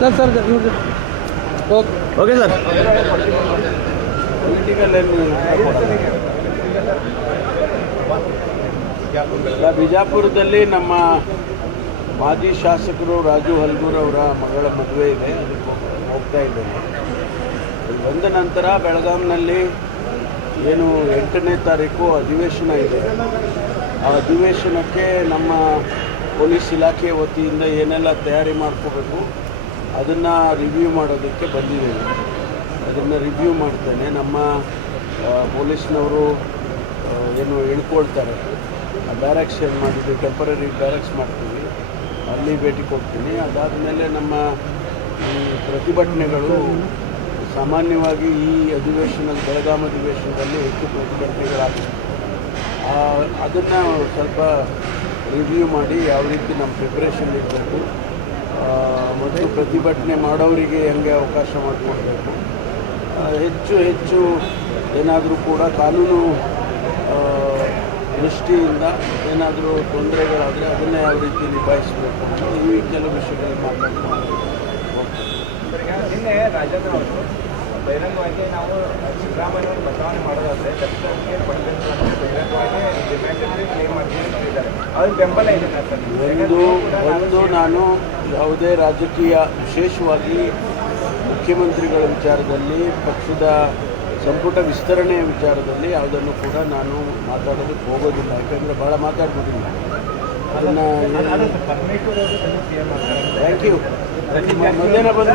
Sir okay sir. ಬಿಜಾಪುರದಲ್ಲಿ ನಮ್ಮ ಮಾಜಿ ಶಾಸಕರು ರಾಜು ಹಲ್ಗೂರ್ ಅವರ ಮಗಳ ಮದುವೆ ಇದೆ, ಅದಕ್ಕೆ ಹೋಗ್ತಾ ಇದ್ದೇನೆ. ಇಲ್ಲಿ ಬಂದ ನಂತರ ಬೆಳಗಾಂನಲ್ಲಿ ಏನು 8ನೇ ತಾರೀಕು ಅಧಿವೇಶನ ಇದೆ, ಆ ಅಧಿವೇಶನಕ್ಕೆ ನಮ್ಮ ಪೊಲೀಸ್ ಇಲಾಖೆ ವತಿಯಿಂದ ಏನೆಲ್ಲ ತಯಾರಿ ಮಾಡ್ಕೋಬೇಕು ಅದನ್ನು ರಿವ್ಯೂ ಮಾಡೋದಕ್ಕೆ ಬಂದಿದ್ದೇನೆ. ಅದನ್ನು ರಿವ್ಯೂ ಮಾಡ್ತೇನೆ. ನಮ್ಮ ಪೊಲೀಸ್ನವರು ಏನು ಇಳ್ಕೊಳ್ತಾರೆ, ಬ್ಯಾರಕ್ಸ್ ಏನು ಮಾಡಿದ್ವಿ, ಟೆಂಪರರಿ ಬ್ಯಾರಕ್ಸ್ ಮಾಡ್ತೀವಿ, ಅಲ್ಲಿ ಭೇಟಿ ಕೊಡ್ತೀನಿ. ಅದಾದಮೇಲೆ ನಮ್ಮ ಈ ಪ್ರತಿಭಟನೆಗಳು ಸಾಮಾನ್ಯವಾಗಿ ಈ ಬೆಳಗಾಂ ಅಧಿವೇಶನದಲ್ಲಿ ಹೆಚ್ಚು ಪ್ರತಿಭಟನೆಗಳಾಗುತ್ತೆ. ಅದನ್ನು ಸ್ವಲ್ಪ ರಿವ್ಯೂ ಮಾಡಿ ಯಾವ ರೀತಿ ನಮ್ಮ ಪ್ರಿಪ್ರೇಷನ್ ಇರಬೇಕು ಮತ್ತು ಪ್ರತಿಭಟನೆ ಮಾಡೋರಿಗೆ ಹೆಂಗೆ ಅವಕಾಶ ಮಾಡಿಕೊಡ್ಬೇಕು, ಹೆಚ್ಚು ಏನಾದರೂ ಕೂಡ ಕಾನೂನು ದೃಷ್ಟಿಯಿಂದ ಏನಾದರೂ ತೊಂದರೆಗಳಾದರೆ ಅದನ್ನು ಯಾವ ರೀತಿ ನಿಭಾಯಿಸಬೇಕು ಅಂತ ಈ ಕೆಲವು ವಿಷಯಗಳಲ್ಲಿ ಮಾತಾಡ್ಕೊಂಡು ನಿನ್ನೆ ರಾಜೇಂದ್ರ ಅವರು ಬಹಿರಂಗವಾಗಿ ನಾವು ಸಿದ್ದರಾಮಯ್ಯವರು ಬದಲಾವಣೆ ಮಾಡೋದಾದರೆ ದಕ್ಷಿಣಕ್ಕೆ ಪಡೆದಂತೆ ಬಹಿರಂಗವಾಗಿ ಡಿಮ್ಯಾಂಡಲ್ಲಿ ಕ್ಲೇಮ್ ಮಾಡಿದ್ದಾರೆ. ಅವ್ರಿಗೆ ಬೆಂಬಲ ಇದೆ ಸರ್. ಒಂದು ನಾನು ಯಾವುದೇ ರಾಜಕೀಯ, ವಿಶೇಷವಾಗಿ ಮುಖ್ಯಮಂತ್ರಿಗಳ ವಿಚಾರದಲ್ಲಿ, ಪಕ್ಷದ ಸಂಪುಟ ವಿಸ್ತರಣೆಯ ವಿಚಾರದಲ್ಲಿ ಯಾವುದನ್ನು ಕೂಡ ನಾನು ಮಾತಾಡೋದಕ್ಕೆ ಹೋಗೋದಿಲ್ಲ. ಯಾಕಂದರೆ ಭಾಳ ಮಾತಾಡ್ಬೋದಿಲ್ಲ ಅದನ್ನು. Thank you. ಮಧ್ಯಾಹ್ನ ಬಂದ